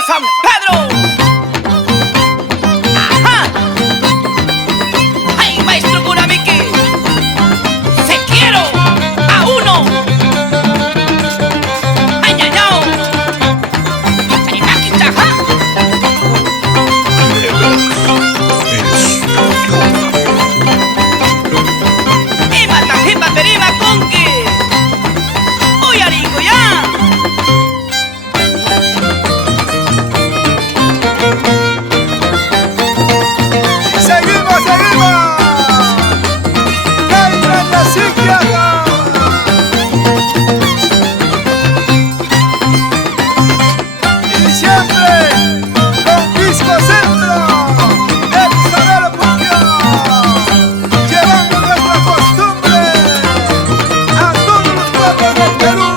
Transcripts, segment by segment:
de San Pedro. Ajá. Ay, maestro Kuramiki. Se quiero a uno. Ay, ay, ay. Ay, aquí, chaja. Ima, tajima, perima, conque. Uy, arico, ya. ¡Seguimos, seguimos! ¡Caigan las psiquiatras! Y siempre con Disco Centro, el Sonero Puquio, llevando nuestra costumbre a todos los pueblos del Perú.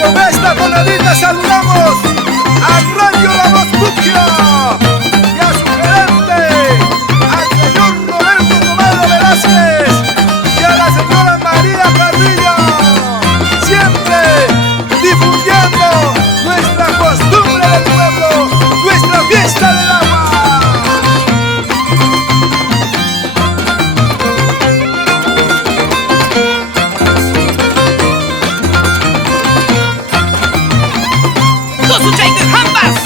Con esta tonadita saludamos a Radio La Voz Puquio y a su gerente, al señor Roberto Tomado Velázquez y a la señora María Carrillo, siempre difundiendo nuestra costumbre del pueblo, nuestra fiesta del agua. Dos uchay de jambas.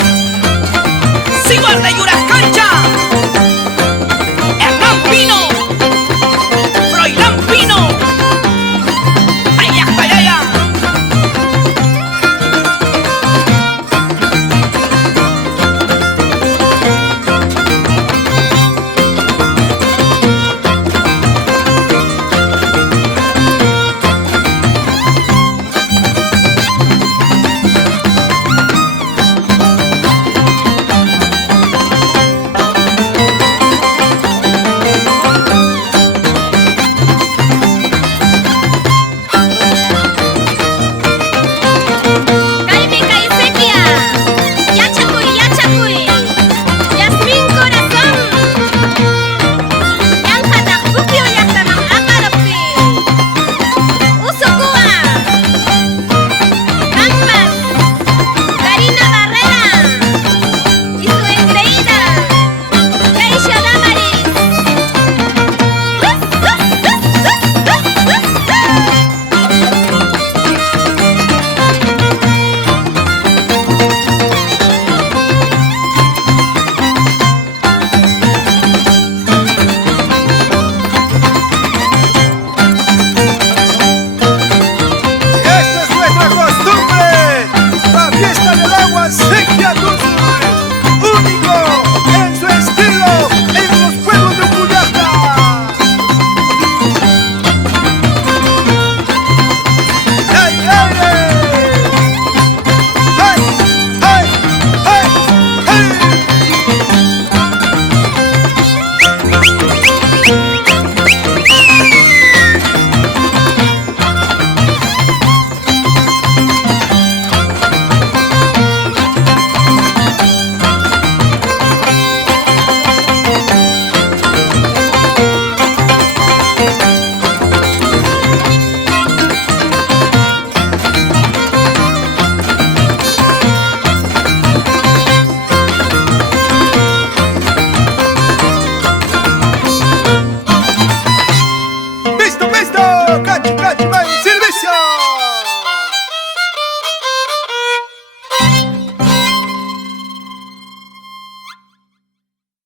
Si guarda y